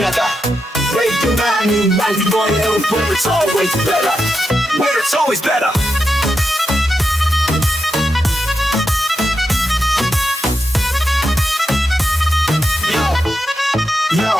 together. Radio Manu 91 where it's always better. Where it's always better. Yo.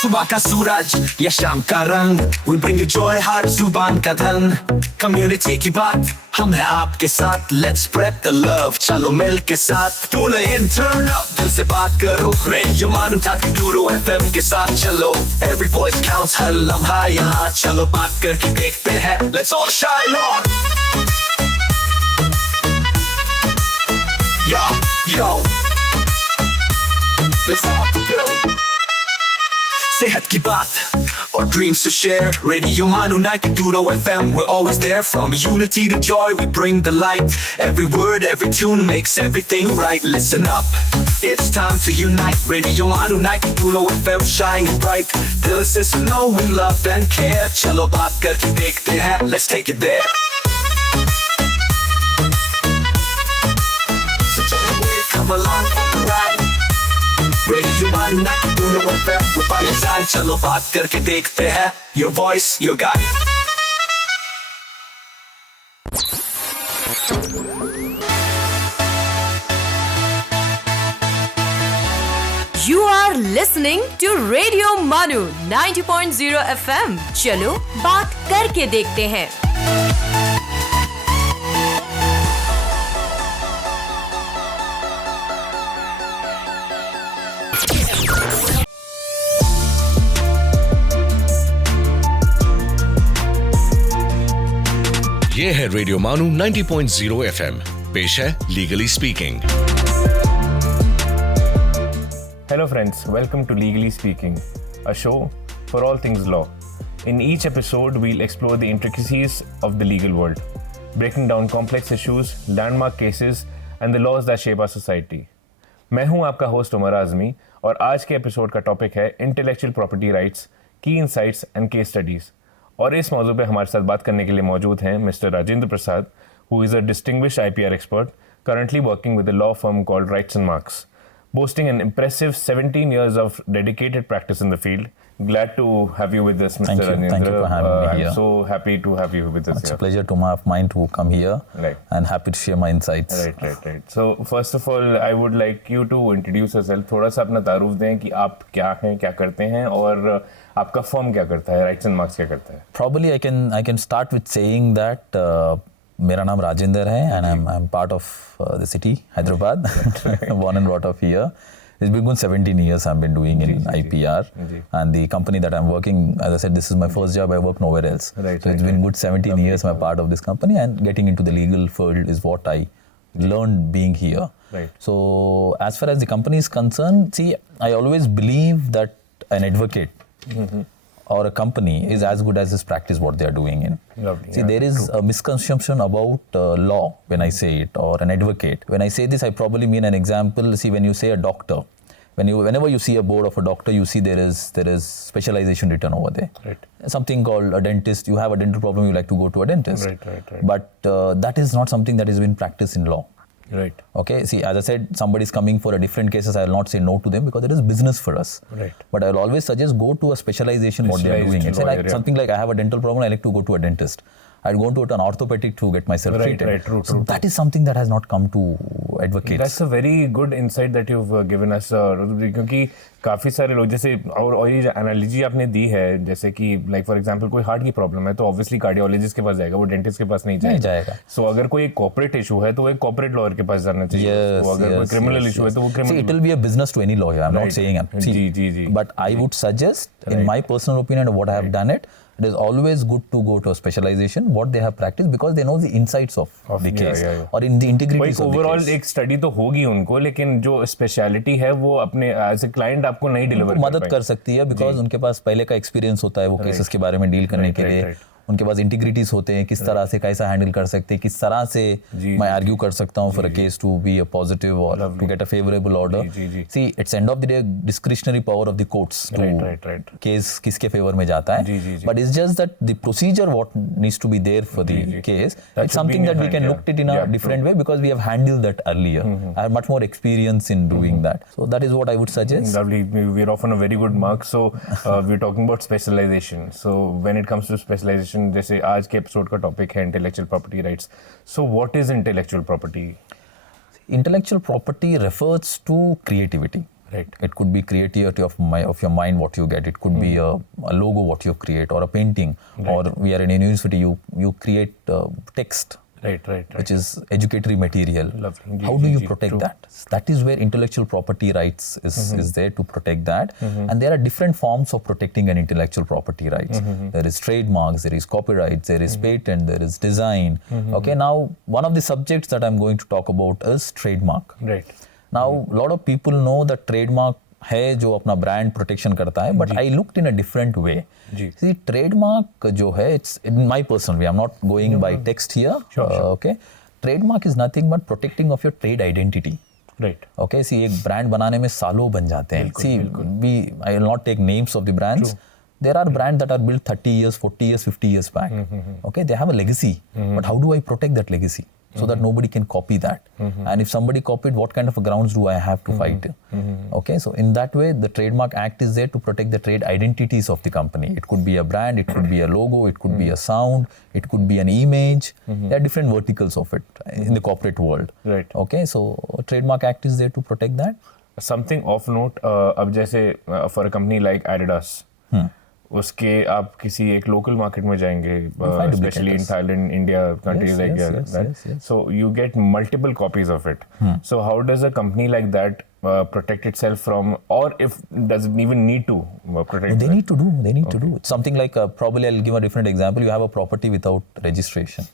सुबह का सूरज या शाम का रंग We bring you joy हर जुबान का धन Community की बात हम हैं आपके साथ Let's spread the love चलो मिल के साथ Tune in turn up दिल से बात करो Radio Manu 92 FM के साथ चलो Every voice counts हर लम्हा यहाँ चलो बात करके देखते हैं Let's all shine on Yo Let's all go सेहत की बात और dreams to share Radio Manu 92 FM we're always there from unity to joy we bring the light every word every tune makes everything right listen up it's time to unite Radio Manu 92 FM shining bright दिल से सुनो we love and care चलो बात करके देखते हैं let's take it there so come along for the ride Radio Manu 92 FM we're by your side चलो बात करके देखते हैं Your voice, your guide You are listening to Radio Manu 90.0 FM चलो बात करके देखते हैं ये है रेडियो मानू 90.0 FM पेश है legally speaking Hello friends, welcome to Legally Speaking, a show for all things law. In each episode, we'll explore the intricacies of the legal world, breaking down complex issues, landmark cases, and the laws that shape our society. मैं हूं आपका host Umar Azmi और आज के episode का topic है intellectual property rights, की insights and case studies. और इस मौजू पे हमारे साथ बात करने के लिए मौजूद हैं mister Rajendra Prasad, who is a distinguished IPR expert, currently working with a law firm called Wrights and Marks, boasting an impressive 17 years of dedicated practice in the field. Glad to have you with us, Mr. Rajendra. Thank you for having me here. I'm so happy to have you with us It's here. a pleasure of mine to come here and happy to share my insights. Right. So first of all, I would like you to introduce yourself. थोड़ा सा अपना तारुफ दें कि आप क्या हैं, क्या करते हैं और आपका फर्म क्या करता है, राइट्स एंड मार्क्स क्या करता है? Probably I can start with saying that मेरा नाम राजेंद्र है and I'm part of the city Hyderabad, born and brought up here. It's been good 17 years I've been doing in IPR and the company that I'm working, as I said, this is my first job, I work nowhere else. So it's been good 17 years I'm a part of this company and getting into the legal field is what I learned being here. So as far as the company is concerned, see, I always believe that an advocate or a company is as good as his practice what they are doing in. See, there is a misconception about law when I say it, or an advocate. When I say this, I probably mean an example. See, when you say a doctor, whenever you see a board of a doctor, you see there is specialization written over there. Something called a dentist. You have a dental problem, you like to go to a dentist. But that is not something that is being practiced in law. Okay, see, as I said, somebody is coming for a different cases, I will not say no to them because it is business for us. But I will always suggest go to a specialization what they are doing. It's like something like I have a dental problem, I like to go to a dentist. I'd go to an orthopedic to get myself treated. True. That is something that has not come to advocates. That's a very good insight that you've given us, क्योंकि काफ़ी सारे लोग जैसे और ये जो analogy आपने दी है, जैसे कि लाइक फॉर एग्जांपल कोई हार्ट की प्रॉब्लम है तो ऑब्वियसली कार्डियोलॉजिस्ट के पास जाएगा, वो डेंटिस्ट के पास नहीं जाएगा। सो अगर कोई एक कॉर्पोरेट इशू है तो वो एक कॉर्पोरेट लॉयर के पास जाना चाहिए। अगर कोई क्रिमिनल इशू है तो वो criminal. It will be a business to any lawyer. I'm not saying. जी. But I would suggest, in my personal opinion, what I have done it is always good to go to a specialization what they have practiced because they know the insights of the case or in the integrity of the case. Overall एक study तो होगी उनको, लेकिन जो speciality है वो अपने as a client आपको नहीं डिलीवर मदद कर सकती है बिकॉज उनके पास पहले का एक्सपीरियंस होता है वो केसेस के बारे में डील करने के लिए। उनके पास इंटीग्रिटीज होते हैं, किस तरह से कैसा हैंडल कर सकते हैं, किस तरह से मैं आर्ग्यू कर सकता हूँ for a case to be a positive और to get a favourable order. See it's end of the day discretionary power of the courts to case किसके फेवर में जाता है, but it's just that the procedure what needs to be there for the case, it's something that we can look it in a different way because we have handled that earlier. I have much more experience in doing that. So that is what I would suggest. Lovely. We're off on a very good mark. So we're talking about specialization. So when it comes to specialization, जैसे आज के episode का topic है intellectual property rights. So what is intellectual property? Intellectual property refers to creativity. Right. It could be creativity of your mind, what you get. It could be a logo, what you create, or a painting. Or we are in a university, you create text. Right. Which is educatory material. Lovely. How do you protect that? That is where intellectual property rights is there to protect that. And there are different forms of protecting an intellectual property rights. There is trademarks, there is copyrights, there is patent, there is design. Okay, now one of the subjects that I'm going to talk about is trademark. Right. Now, a lot of people know that trademark है जो अपना brand protection करता है, but I looked in a different way. See trademark जो है, it's in my personal way, I am not going by text here. Okay, trademark is nothing but protecting of your trade identity. Right. Okay, see एक brand बनाने में सालों बन जाते हैं. See we I will not take names of the brands. There are brands that are built 30 years, 40 years, 50 years back. Okay, they have a legacy. But how do I protect that legacy so that nobody can copy that? And if somebody copied, what kind of a grounds do I have to fight? Okay, so in that way, the Trademark Act is there to protect the trade identities of the company. It could be a brand, it could be a logo, it could be a sound, it could be an image. There are different verticals of it in the corporate world. Right. Okay, so Trademark Act is there to protect that. Something off note, अब जैसे for a company like Adidas, उसके आप किसी एक local market में जाएंगे, specially in Thailand, India, countries like that, so you get multiple copies of it. So how does a company like that protect itself from, or if does it even need to protect? They need to do. It's something like probably I'll give a different example. You have a property without registration.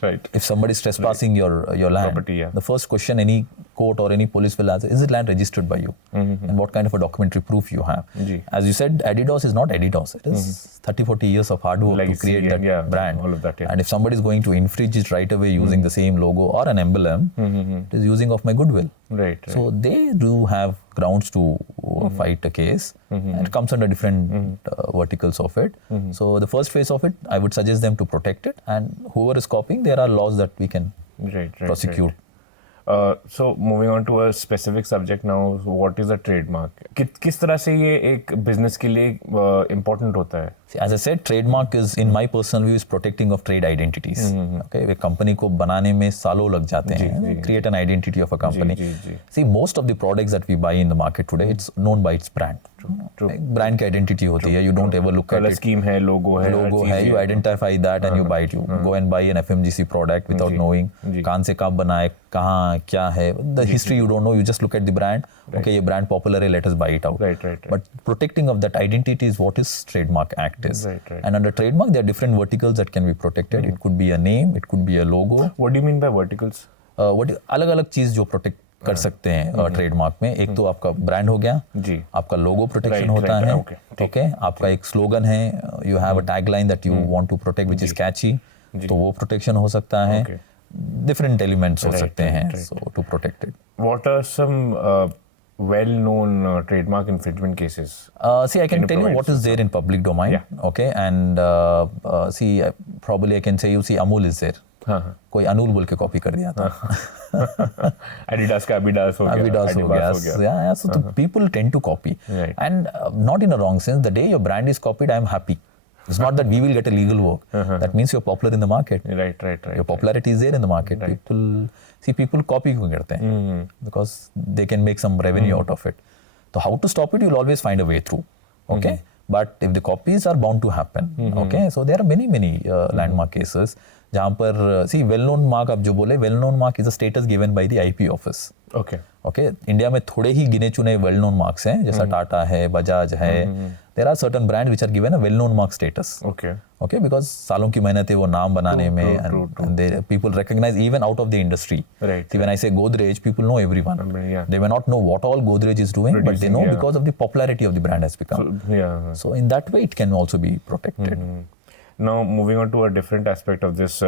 Right. If somebody is trespassing your land, property, the first question any court or any police will ask, is it land registered by you? And what kind of a documentary proof you have? As you said, Adidas is not Adidas. It is 30-40 years of hard work to create that brand. All of that, and if somebody is going to infringe it right away using the same logo or an emblem, it is using of my goodwill. Right. So they do have grounds to fight a case. And it comes under different verticals of it. So the first phase of it, I would suggest them to protect it. And whoever is copying, there are laws that we can prosecute. So moving on to a specific subject now, so what is a trademark? किस तरह से ये एक business के लिए important होता है? As I said, trademark is, in my personal view, is protecting of trade identities. Okay, एक company को बनाने में सालों लग जाते हैं. Create an identity of a company. See, most of the products that we buy in the market today, it's known by its brand. True. Brand की identity होती है. You don't ever look at Color it. scheme है, logo है, you identify that and you buy it. You go and buy an FMGC product without knowing कहाँ से कब बना है, कहाँ क्या है. The history you don't know. You just look at the brand. Okay, ये brand popular है, let us buy it out. Right. But protecting of that identity is what is Trademark Act is. Right. And under trademark, there are different verticals that can be protected. It could be a name, it could be a logo. What do you mean by verticals? अलग-अलग चीज जो protect कर सकते हैं trademark में. एक तो आपका ब्रांड हो गया, आपका लोगो प्रोटेक्शन होता है. ओके, आपका एक स्लोगन है, you have a tagline that you want to protect which is catchy, तो वो प्रोटेक्शन हो सकता है. डिफरेंट एलिमेंट्स हो सकते हैं so to protect it. What are some well-known trademark infringement cases? See, I can tell you what is there in public domain. Okay, and see, probably I can say, you see, Amul is there. कोई अनूल बोल के copy कर दिया था. Adidas का Adidas हो गया. Yeah, so people tend to copy. And not in a wrong sense. The day your brand is copied, I am happy. It's not that we will get a legal work. That means you're popular in the market. Right. Your popularity is there in the market. People copy क्यों करते हैं? Because they can make some revenue out of it. So how to stop it? You'll always find a way through. Okay. But if the copies are bound to happen, okay, so there are many landmark cases जहाँ पर see well-known mark आप जो बोले, well-known mark is a status given by the IP office. Okay, India में थोड़े ही गिने चुने well-known marks हैं, जैसा टाटा है, बजाज है. There are certain brands which are given a well-known mark status. Okay, because सालों की मेहनत है वो नाम बनाने में, and people recognize even out of the industry. See, when I say Godrej, people know everyone. They may not know what all Godrej is doing, but they know because of the popularity of the brand has become. So in that way, it can also be protected. Now moving on to a different aspect of this,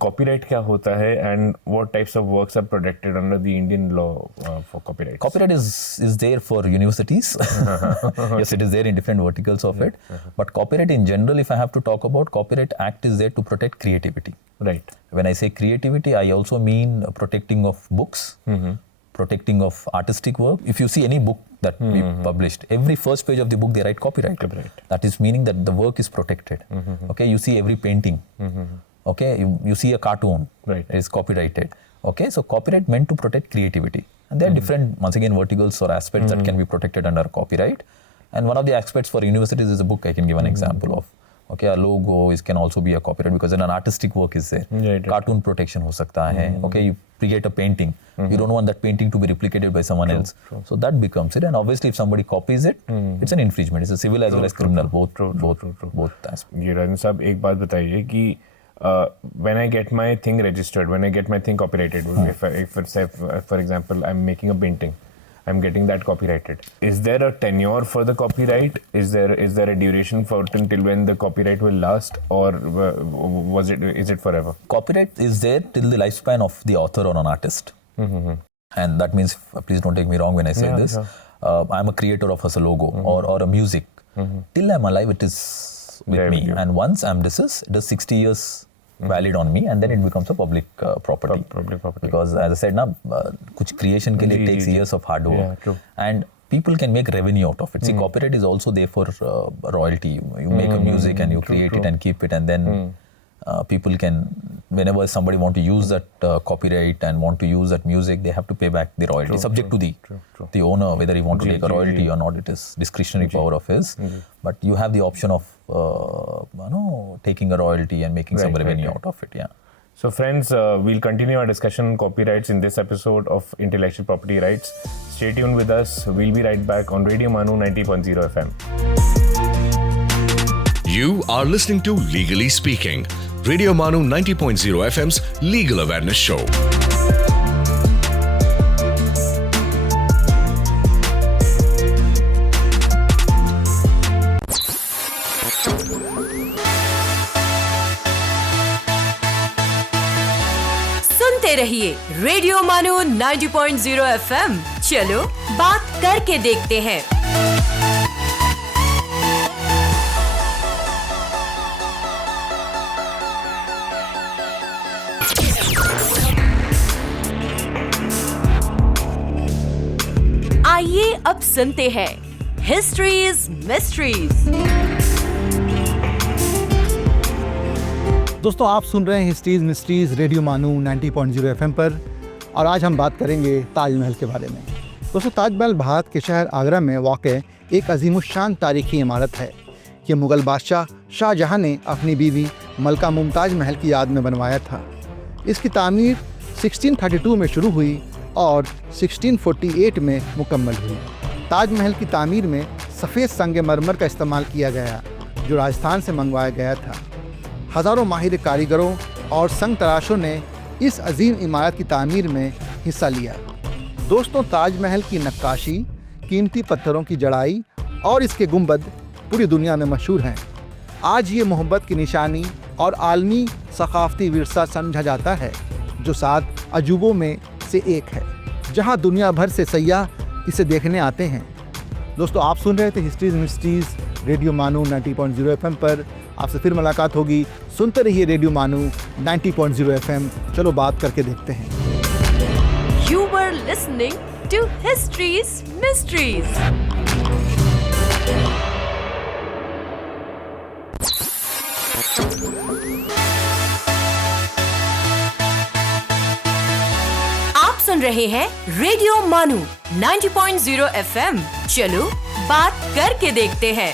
copyright क्या होता है and what types of works are protected under the Indian law for copyright? Copyright is there for universities. Yes, it is there in different verticals of it. But copyright in general, if I have to talk about, Copyright Act is there to protect creativity. Right. When I say creativity, I also mean protecting of books, protecting of artistic work. If you see any book that we published, every first page of the book they write copyright. That is meaning that the work is protected. Okay, you see every painting. Okay, you see a cartoon, Right. it is copyrighted. Okay, so copyright meant to protect creativity. And there are different, once again, verticals or aspects that can be protected under copyright. And one of the aspects for universities is a book I can give an example of. Okay, a logo can also be a copyright because then an artistic work is there. Right. Cartoon protection हो सकता है. Okay, you create a painting. You don't want that painting to be replicated by someone else. So that becomes it. And obviously, if somebody copies it, it's an infringement. It's a civil as well as criminal. Both aspects. ये राजन साहब एक बात बताइए कि when I get my thing registered, when I get my thing copyrighted, if say for example I'm making a painting, I'm getting that copyrighted. Is there a tenure for the copyright? Is there a duration for till when the copyright will last, or is it forever? Copyright is there till the lifespan of the author or an artist. And that means, please don't take me wrong when I say this. Sure. I'm a creator of a logo or a music. Till I'm alive, it is with There me. with you. And once I'm deceased, it is 60 years valid on me, and then it becomes a public property. Public property. Because as I said, na, kuch creation ke liye ji, takes ji, years of hard work. Yeah, true. And people can make revenue out of it. See, copyright is also there for royalty. You make a music and you create it and keep it, and then people can, whenever somebody want to use that copyright and want to use that music, they have to pay back the royalty, subject to the owner, whether he want to take a royalty or not. It is discretionary power of his. But you have the option of taking a royalty and making some revenue out of it. Yeah. So friends, we'll continue our discussion on copyrights in this episode of Intellectual Property Rights. Stay tuned with us. We'll be right back on Radio Manu 90.0 FM. You are listening to Legally Speaking, Radio Manu 90.0 FM's legal awareness show. सुनते रहिए radio मानो 90.0 FM। चलो बात करके देखते हैं। आइए अब सुनते हैं हिस्ट्रीज मिस्ट्रीज। दोस्तों, आप सुन रहे हैं हिस्ट्रीज मिस्ट्रीज रेडियो मानू 90.0 FM पर, और आज हम बात करेंगे ताजमहल के बारे में। दोस्तों, ताजमहल भारत के शहर आगरा में वाक़ एक अजीमुश्शान तारीखी इमारत है। ये मुग़ल बादशाह शाहजहां ने अपनी बीवी मलका मुमताज़ महल की याद में बनवाया था। इसकी तामीर 1632 में शुरू हुई और 1648 में मुकम्मल हुई। ताजमहल की तामीर में सफ़ेद संगमरमर का इस्तेमाल किया गया, जो राजस्थान से मंगवाया गया था। हज़ारों माहिर कारीगरों और संग तराशों ने इस अजीम इमारत की तामीर में हिस्सा लिया। दोस्तों, ताजमहल की नक्काशी, कीमती पत्थरों की जड़ाई और इसके गुंबद पूरी दुनिया में मशहूर हैं। आज ये मोहब्बत की निशानी और आलमी सकाफ़ती विरसा समझा जाता है, जो 7 अजूबों में से एक है, जहां दुनिया भर से सयाह इसे देखने आते हैं। दोस्तों, आप सुन रहे थे हिस्ट्रीज मिस्ट्रीज रेडियो मानू 90.0 FM पर। आपसे फिर मुलाकात होगी। सुनते रहिए रेडियो मानू 90.0 FM। चलो बात करके देखते हैं। You were listening to History's Mysteries. आप सुन रहे हैं रेडियो मानू 90.0 FM। चलो बात करके देखते हैं।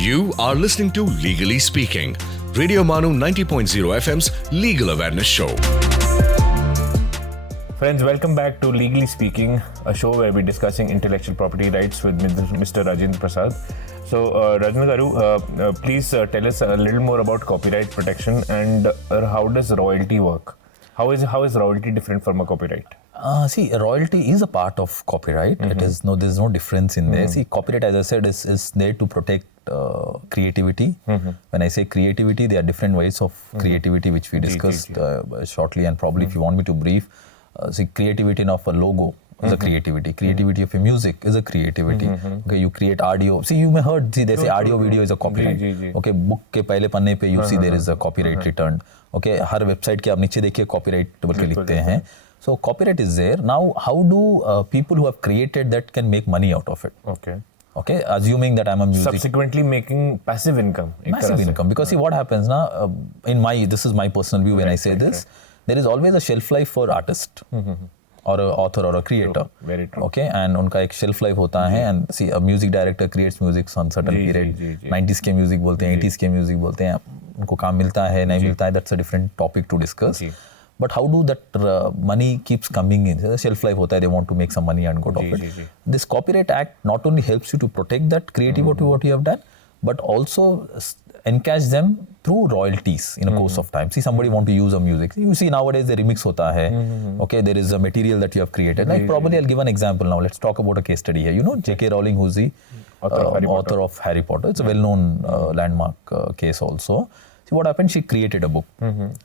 You are listening to Legally Speaking, Radio Manu 90.0 FM's legal awareness show. Friends, welcome back to Legally Speaking, a show where we're discussing intellectual property rights with Mr. Rajendra Prasad. So, Rajna Garu, please tell us a little more about copyright protection and how does royalty work? How is royalty different from a copyright? See, royalty is a part of copyright. It is there's no difference in there. See, copyright, as I said, is there to protect creativity. When I say creativity, there are different ways of creativity which we discussed shortly, and probably if you want me to brief, see, creativity of a logo is a creativity. Creativity of a music is a creativity. Okay, you create audio. See, you may heard, see, they say audio video is a copyright. Okay, book के पहले पन्ने पे you see there is a copyright returned. Okay, her website के आप नीचे देखिए copyright बोल के लिखते हैं. So copyright is there. Now, how do people who have created that can make money out of it? Okay, assuming that I'm a music. Subsequently making passive income. Massive income. Because see what happens now, this is my personal view when I say this, there is always a shelf life for artist. Or a author or a creator. Very true. Okay, and उनका एक shelf life होता है, and see a music director creates music on certain period. 90s के music बोलते हैं, 80s के music बोलते हैं, उनको काम मिलता है नहीं मिलता है, that's a different topic to discuss. But how do that money keeps coming in? The shelf life होता है, they want to make some money and go off it. This Copyright Act not only helps you to protect that creativity what you have done, but also encash them through royalties in a course of time. See, somebody want to use a music. You see nowadays the remix hota hai. Okay, there is a material that you have created. Like probably I'll give an example now. Let's talk about a case study here. You know J.K. Rowling, who's the author of Harry Potter. It's a well-known landmark case also. See what happened? She created a book.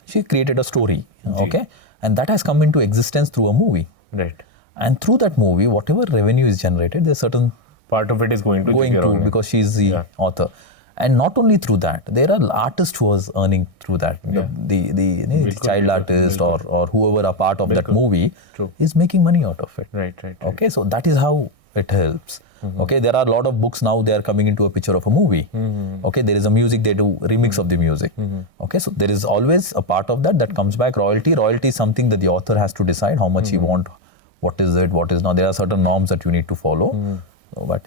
She created a story. Okay, and that has come into existence through a movie. Right. And through that movie, whatever revenue is generated, there's certain part of it is going to because she's the author. And not only through that, there are artists who are earning through that. The child artist or whoever are part of that movie is making money out of it. Right. Okay, so that is how it helps. Okay, there are a lot of books now, they are coming into a picture of a movie. Okay, there is a music, they do remix of the music. Okay, so there is always a part of that comes back. Royalty is something that the author has to decide how much he want, what is it, what is not. There are certain norms that you need to follow. But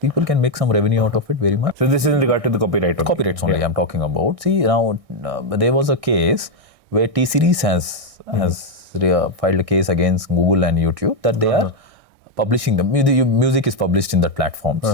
people can make some revenue out of it very much. So this is in regard to the copyright. Copyrights only I'm talking about. See, now there was a case where T-Series has filed a case against Google and YouTube that they are publishing the music is published in the platforms.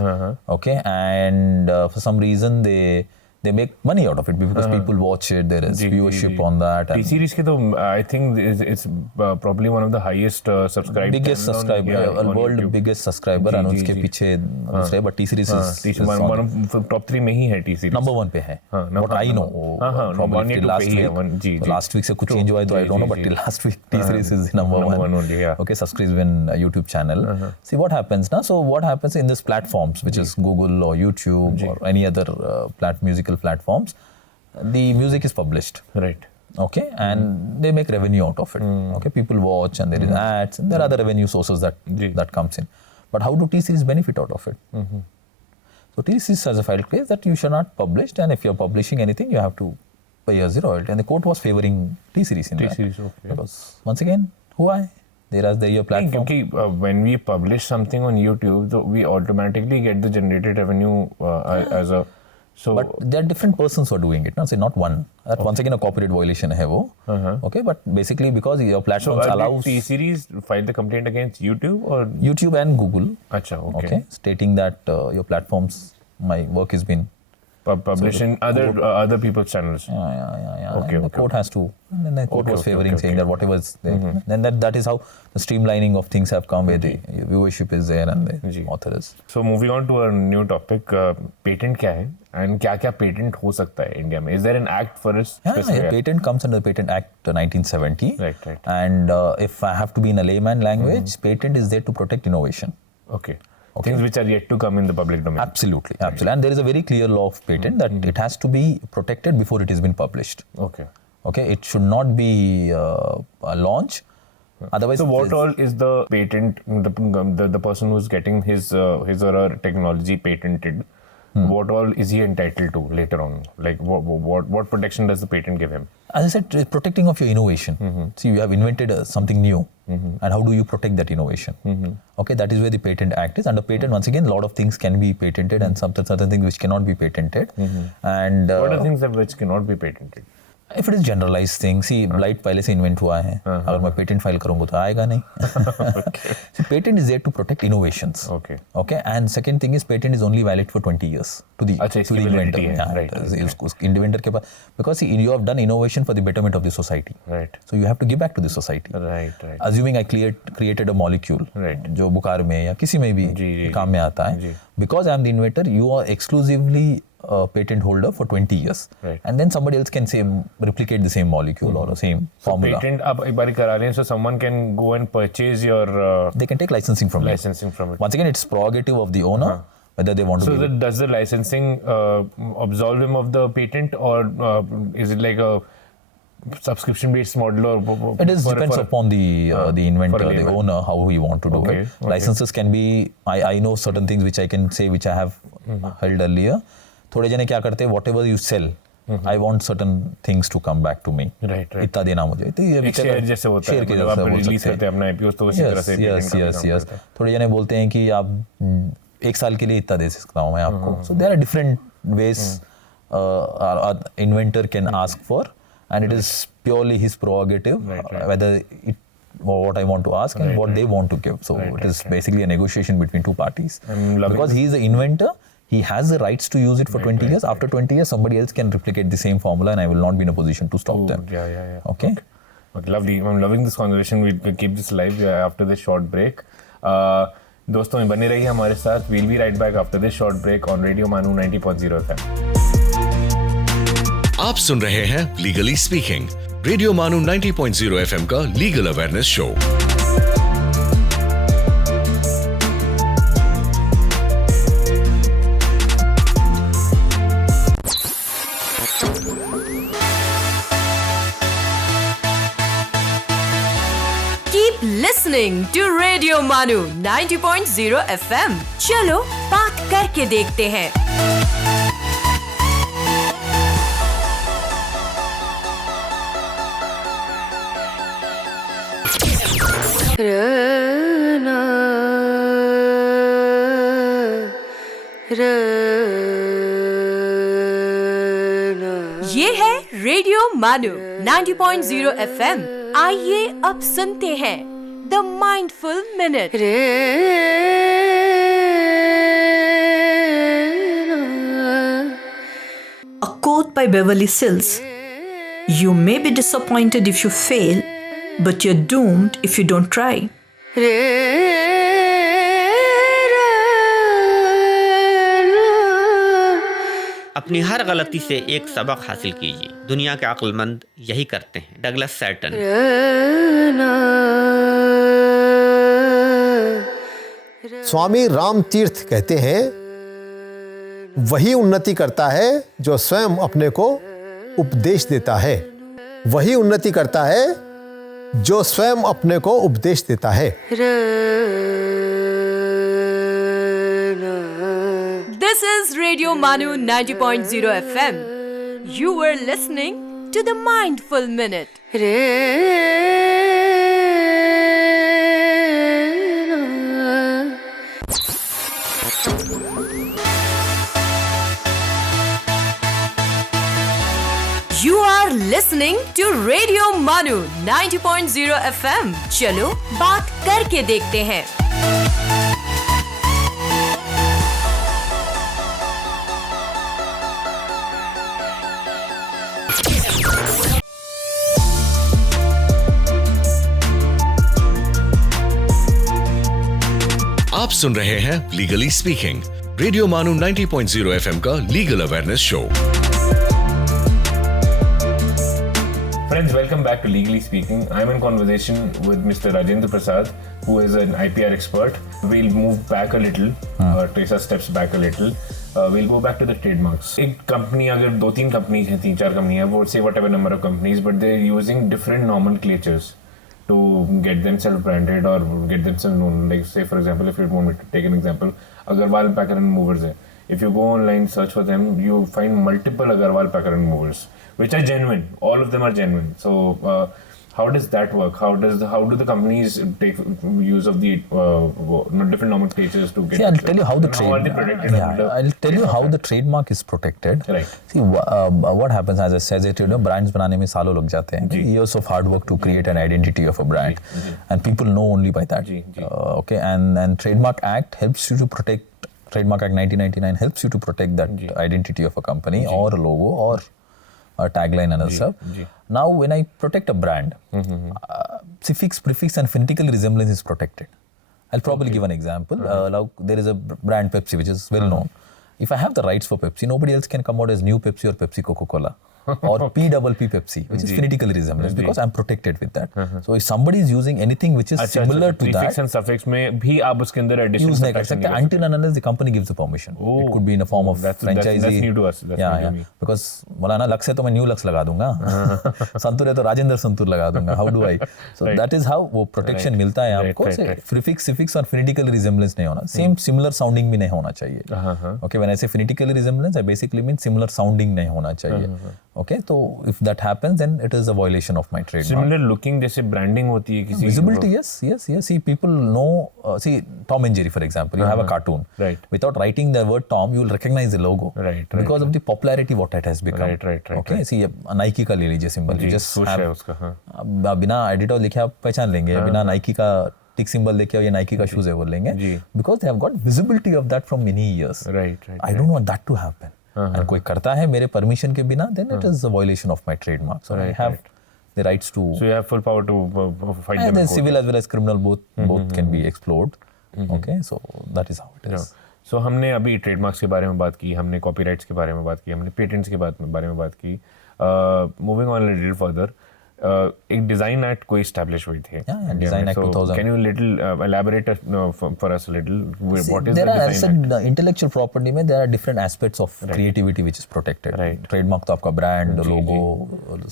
Okay, and for some reason they make money out of it because people watch it. There is viewership on that. T-Series ke to I think it's probably one of the highest subscribers. Biggest subscriber, world biggest subscriber, and उसके पीछे दूसरे, but T-Series is one of top 3 में ही है T-Series. Number 1 पे है. What I know. Probably last week से कुछ change हुआ है तो I don't know, but till last week T-Series is the number 1 only. Okay, subscription YouTube channel. See what happens now. So what happens in these platforms, which is Google or YouTube or any other musical platforms, the music is published. Right. Okay, and they make revenue out of it. Okay, people watch and there is ads and there are other revenue sources that comes in. But how do T-Series benefit out of it? So T-Series has a filed case that you should not publish, and if you're publishing anything, you have to pay a royalty. And the court was favoring T-Series in that. T-Series, okay. Because once again, who are your platform. Because when we publish something on YouTube, so we automatically get the generated revenue as a. So, but there are different persons who are doing it. Say not one. That once again a copyright violation hai wo. Okay, but basically because your platform allows. T-Series file the complaint against YouTube or YouTube and Google. Acha, okay. Stating that your platforms, my work has been published in other people's channels. Yeah. Okay. The court has to. And then the court was favoring saying that whatever is there. Then that is how the streamlining of things have come, where the viewership is there and the author is. So moving on to a new topic, patent क्या है and क्या patent हो सकता है India में? Is there an act for us? Yeah, patent comes under the Patent Act 1970. Right. And if I have to be in a layman language, patent is there to protect innovation. Okay. Things which are yet to come in the public domain. Absolutely. And there is a very clear law of patent that it has to be protected before it has been published. Okay. It should not be a launch. Otherwise, so what all is the patent, the person who's getting his or her technology patented, what all is he entitled to later on? Like what protection does the patent give him? As I said, protecting of your innovation. See, you have invented something new, and how do you protect that innovation? Okay, that is where the Patent Act is. Under patent, once again, a lot of things can be patented and certain things which cannot be patented. And what are things which cannot be patented? If it is generalized thing, see, light पहले से invent हुआ है. अगर मैं patent file करूँगा तो आएगा नहीं. So patent is there to protect innovations. Okay. Okay. And second thing is patent is only valid for 20 years to the अच्छा, to the इसकी inventor. validity है. Yeah, Right. उस inventor के पास, because see, you have done innovation for the betterment of the society. Right. So you have to give back to the society. Right. Assuming I created a molecule, Right. जो बुखार में या किसी में भी जी, काम में आता है. जी. Because I am the inventor, you are exclusively a patent holder for 20 years. Right. And then somebody else can say replicate the same molecule or the same formula. Patent आप एक बार करा लें, so someone can go and purchase your They can take licensing from licensing from it. Once again, it's prerogative of the owner whether they want to. So does the licensing absolve him of the patent, or is it like a subscription-based model, or It is depends upon the inventor, for a the layman. owner, how he want to do Okay, it. okay. Licenses can be. I know certain things which I can say which I have held earlier. थोड़े जने क्या करते हैं, whatever you sell, I want certain things to come back to me. Right. इतना देना मुझे. तो ये एक शेयर जैसे होता है, शेयर के मतलब जैसा आप बोल रिलीज सकते हैं. करते हैं अपना IPO, तो उसी तरह से patent का भी काम yes. करता है. थोड़े जने बोलते हैं कि आप एक साल के लिए इतना दे सकता हूँ मैं आपको. So there are different ways inventor can ask for, and it is purely his prerogative whether it what I want to ask and what they want to give. So it is basically a negotiation between two parties. Because he is the inventor, he has the rights to use it for 20 years. After 20 years, somebody else can replicate the same formula, and I will not be in a position to stop them. Yeah. Okay. Lovely. I'm loving this conversation. We'll keep this live after this short break. दोस्तों में बने रहिए हमारे साथ. We'll be right back after this short break on Radio Manu 90.0 FM. आप सुन रहे हैं legally speaking, radio मानू 90.0 FM का legal awareness show. Keep listening to Radio Manu 90.0 FM. चलो बात करके देखते हैं. ये है रेडियो मानू 90.0 FM. आइए अब सुनते हैं the mindful minute. A quote by Beverly Sills: "You may be disappointed if you fail, but you're doomed if you don't try." अपनी हर गलती से एक सबक हासिल कीजिए. दुनिया के अक्लमंद यही करते हैं. Douglas Satan. स्वामी राम तीर्थ कहते हैं, वही उन्नति करता है जो स्वयं अपने को उपदेश देता है. वही उन्नति करता है जो स्वयं अपने को उपदेश देता है. This is Radio Manu 90.0 FM. You were listening to the Mindful Minute. You are listening to Radio Manu 90.0 FM. चलो बात करके देखते हैं. आप सुन रहे हैं लीगली स्पीकिंग, रेडियो मानू 90.0 FM का legal awareness show. Friends, welcome back to Legally Speaking. I'm in conversation with Mr. Rajendra Prasad, who is an IPR expert. We'll move back a little, trace our steps back a little. We'll go back to the trademarks. एक company, अगर 2-3 companies हैं, 3-4 companies हैं, वो say whatever number of companies, but they're using different nomenclatures to get themselves branded or get themselves known. Like say for example, if you want me to take an example, Agarwal Packer and Movers है. If you go online, search for them, you find multiple Agarwal Packer and Movers, which are genuine. All of them are genuine. So How does that work? How do the companies take use of the different nomenclatures to get? See, I'll tell you how the How are they protected? I'll tell you how the trademark is protected. Right. See, what happens, as I said, brands बनाने में सालों लग जाते हैं. Years of hard work to create an identity of a brand, and people know only by that. Okay, and Trademark Act helps you to protect. Trademark Act 1999 helps you to protect that identity of a company or a logo or a tagline and other stuff. Now, when I protect a brand, suffix, prefix, and phonetical resemblance is protected. I'll probably give an example. Like there is a brand Pepsi which is well known. If I have the rights for Pepsi, nobody else can come out as New Pepsi or Pepsi Coca-Cola or PPP Pepsi, which is phonetically resemblance, because I'm protected with that. So if somebody is using anything which is similar to that, prefix and suffix में भी आप उसके अंदर addition use नहीं कर सकते until and unless the company gives the permission. It could be in a form of franchisee. That's new to us. Because बोला ना लक्स है तो मैं न्यू लक्स लगा दूंगा, संतूर है तो राजेंद्र संतूर लगा दूंगा. How do I? So that is how वो protection मिलता है आपको. Prefix, suffix और phonetical resemblance नहीं होना. Similar sounding भी नहीं होना चाहिए. Okay, when I say phonetical resemblance, I basically mean similar sounding नहीं होना चाहिए. Okay, so if that happens, then it is a violation of my trademark. Similar looking, जैसे branding होती है किसी visibility, yes. See, people know. See, Tom and Jerry, for example, you have a cartoon. Right. Without writing the word Tom, you will recognize the logo. Right. Because of the popularity what it has become. Right. Okay, see, Nike का ले लीजिए symbol. You just swoosh have है उसका. बिना editor लिखे आप पहचान लेंगे. बिना Nike का टिक सिंबल देखे ये Nike का शूज है बोल लेंगे. Because they have got visibility of that from many years. Right. I don't want that to happen. And कोई करता है मेरे परमिशन के बिना, then it is a violation of my trademark. So I have the rights to. So you have full power to fight them. And then civil as well as criminal both can be explored. Okay, so that is how it is. So हमने अभी trademarks के बारे में बात की, हमने copyrights के बारे में बात की, हमने पेटेंट्स के बारे में बात की. Moving on a little further, एक डिजाइन एक्ट को एस्टैब्लिश हुई थी. Design Act 2000. Can you little elaborate for us a little? What is there the are, design act? The intellectual property में there are different aspects of creativity which is protected. Right. Trademark तो आपका brand, logo,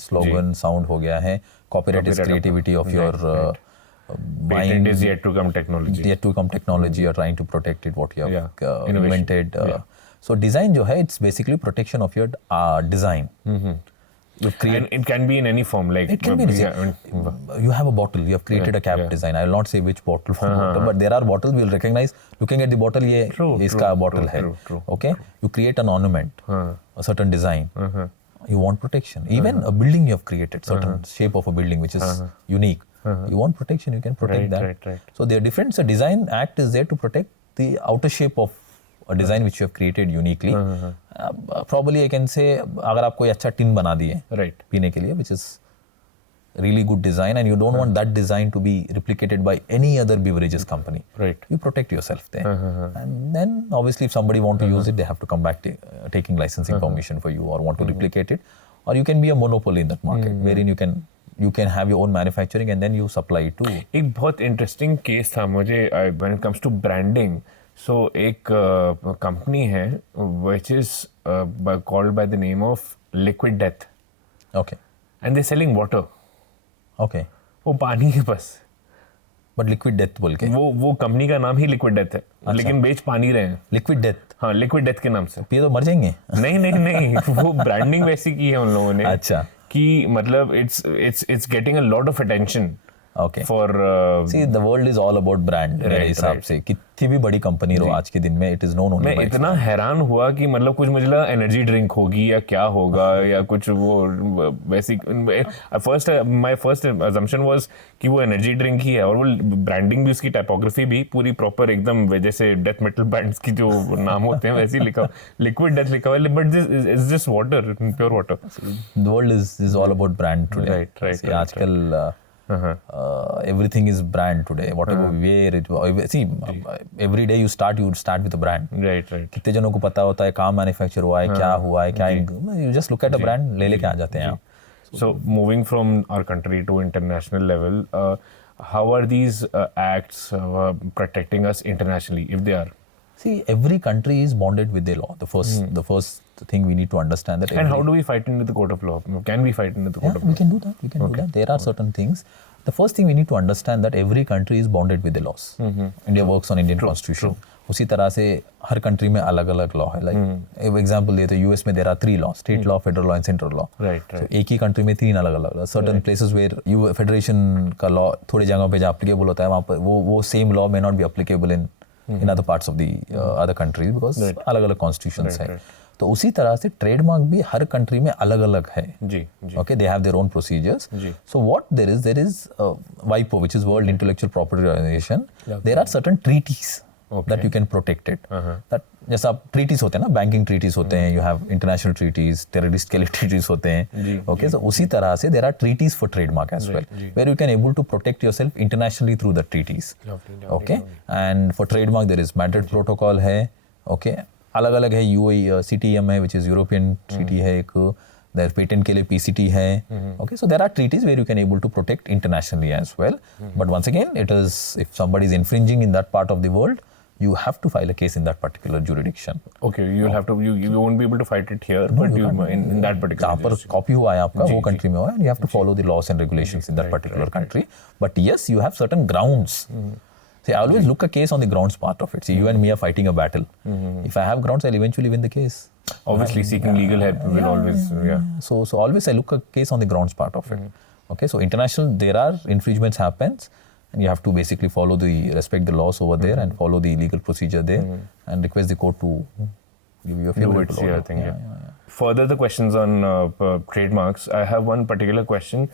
slogan, sound हो गया है. Copyright is creativity of your Patent mind. is yet to come technology. Yet to come technology. You're trying to protect it, what you have invented. So design जो है, it's basically protection of your design. And it can be in any form, like it can be you have a bottle, you have created a cap design. I will not say which bottle, but there are bottles we will recognize looking at the bottle. ये इसका bottle है. Okay, you create an ornament, a certain design. You want protection. Even a building you have created, certain shape of a building which is unique. You want protection, you can protect that. So there are different. So Design Act is there to protect the outer shape of a design which you have created uniquely. Probably I can say अगर आप कोई अच्छा tin बना दिए पीने के लिए, which is really good design, and you don't want that design to be replicated by any other beverages company. You protect yourself there. And then obviously if somebody want to use it, they have to come back taking licensing permission for you, or want to replicate it, or you can be a monopoly in that market, wherein you can have your own manufacturing and then you supply it to. एक बहुत interesting case था मुझे when it comes to branding. So एक company है which is called by the name of Liquid Death. Okay. And they're selling water. Okay. वो पानी है बस. But Liquid Death बोल के. वो कंपनी का नाम ही Liquid Death है. लेकिन बेच पानी रहे हैं. Liquid Death. हाँ, Liquid Death के नाम से. पिए तो मर जाएंगे. नहीं वो ब्रांडिंग वैसी की है उन लोगों ने. अच्छा. कि मतलब it's getting a lot of attention. Okay. For see, the world is all about brand. मेरे हिसाब से कितनी भी बड़ी कंपनी हो आज के दिन में, it is known only by. मैं इतना हैरान हुआ कि मतलब कुछ मुझे लगा एनर्जी ड्रिंक होगी या क्या होगा या कुछ वो वैसी. First my first assumption was कि वो एनर्जी ड्रिंक ही है, और वो ब्रांडिंग भी, उसकी टाइपोग्राफी भी पूरी प्रॉपर एकदम जैसे डेथ मेटल बैंड्स की जो नाम होते हैं वैसे ही लिखा, लिक्विड डेथ लिखा हुआ है. But this is just water, pure water. The world is all about brand today. Right. आजकल everything is brand today. Whatever we wear, see, every day you start with a brand. Right. कितने जनों को पता होता है कहाँ manufacture हुआ है, क्या हुआ है, क्या. You just look at a brand, ले लेके आ जाते हैं आप. So moving from our country to international level, how are these acts protecting us internationally, if they are? See, every country is bonded with their law. The first thing we need to understand that. And how do we fight into the court of law? Can we fight into the court of law? We can do that. Do that. There are certain things. The first thing we need to understand that every country is bonded with the laws. India works on Indian Constitution. उसी तरह से हर country में अलग अलग law है. Like example ये तो US में there are 3 law, state law, federal law and central law. एक ही कंट्री में 3 अलग अलग. Certain places where you federation का लॉ थोड़ी जगहों पे जहाँ एप्लीकेबल होता है वहाँ पर वो same law may not be applicable in other parts of the other countries because अलग अलग कॉन्स्टिट्यूशंस है. तो उसी तरह से ट्रेडमार्क भी हर कंट्री में अलग अलग है. Okay, they have their own procedures. So what there is WIPO, which is World Intellectual Property Organization. There are certain treaties that you can protect it. That जैसा ट्रीटीज होते हैं ना, बैंकिंग ट्रीटीज होते हैं, you have international treaties, terrorist के लिए treaties होते हैं. ओके, सो उसी तरह से there are treaties for trademark as well, where you can able to protect yourself internationally through the treaties. Okay, and for trademark there is Madrid protocol है. Okay, अलग अलग है. UAE CTM है, विच इज यूरोपियन ट्रीटी है एक. There patent के लिए PCT है. Okay, so there are treaties where you can able to protect internationally as well. But once again it is if somebody is infringing in that part of the world, you have to file a case in that particular jurisdiction. Okay, you'll have to you won't be able to fight it here, but you in that particular जहाँ पर copy हुआ है आपका वो country में हुआ है, you have to follow the laws and regulations in that particular country. But yes, you have certain grounds. See, I always look a case on the grounds part of it. See, you and me are fighting a battle. If I have grounds, I'll eventually win the case. Obviously, seeking legal help will always, So always I look a case on the grounds part of it. Okay, so international, there are infringements happens, and you have to basically respect the laws over there and follow the legal procedure there, and request the court to give you a favorable order. Further, the questions on trademarks. I have one particular question.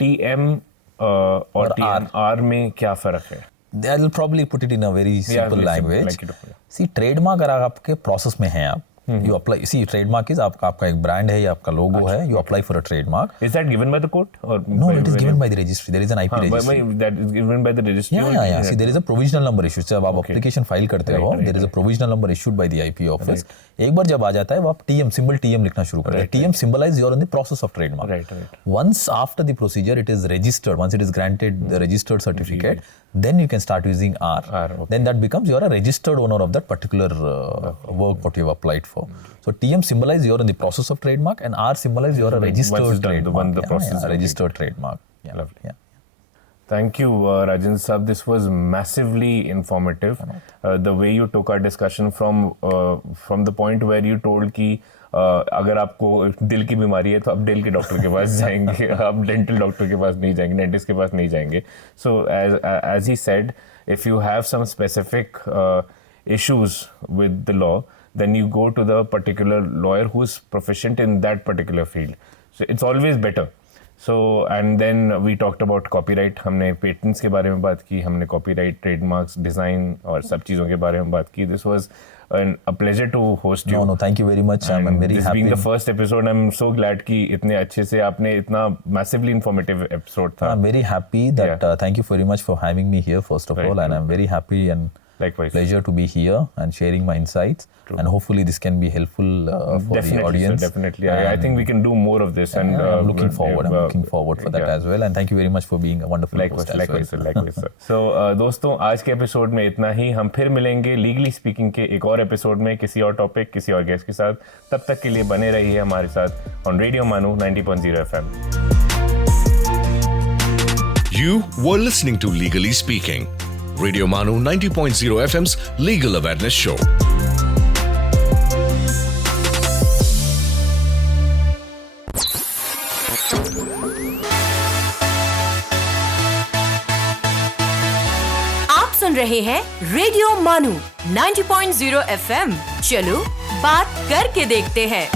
TM और TMR में क्या फर्क है? I will probably put it in a very simple language. See, trademark अगर आपके process में हैं आप, you apply. See, trademark is आपका एक ब्रांड है या आपका लोगो है. You apply for a trademark. Is that given by the court or no? It is given by the registry. There is an IP registry. That is given by the registry. Yeah. See, there is a provisional number issued. जब आप application file करते हो, there is a provisional number issued by the IP office. एक बार जब आ जाता है, वो आप symbol TM लिखना शुरू करते हैं. TM symbolize you are in the process of trademark. Once after the procedure, it is registered. Once it is granted the registered certificate, then you can start using R. Then that becomes you are a registered owner of that particular work what you have applied for. So TM symbolize you are in the process of trademark, and R symbolize you are a registered trademark. Registered trademark. Lovely. Thank you, Rajendra Saab. This was massively informative. The way you took our discussion from the point where you told कि अगर आपको दिल की बीमारी है तो आप दिल के डॉक्टर के पास जाएंगे, आप डेंटल डॉक्टर के पास नहीं जाएंगे, डेंटिस्ट के पास नहीं जाएंगे. So as he said, if you have some specific issues with the law, then you go to the particular lawyer who is proficient in that particular field. So it's always better. So and then we talked about copyright. हमने patents के बारे में बात की, हमने copyright, trademarks, design और सब चीज़ों के बारे में बात की. This was a pleasure to host you. No, thank you very much. I'm very happy. This being the first episode, I'm so glad कि इतने अच्छे से आपने इतना massively informative episode था. I'm very happy that thank you very much for having me here first of all, and I'm very happy and likewise pleasure to be here and sharing my insights. And hopefully this can be helpful for the audience. Sir, definitely. I think we can do more of this, and I'm looking forward. I'm looking forward for that as well. And thank you very much for being a wonderful host as well. Likewise, sir. So दोस्तों, आज के episode में इतना ही. हम फिर मिलेंगे legally speaking के एक और एपिसोड में किसी और टॉपिक, किसी और गेस्ट के साथ. तब तक के लिए बने रहिए हमारे साथ ऑन रेडियो मानू 90.0 FM. You were listening to Legally Speaking, Radio Manu 90.0 FM's legal awareness show. आप सुन रहे हैं रेडियो मानू 90.0 FM. चलो बात करके देखते हैं.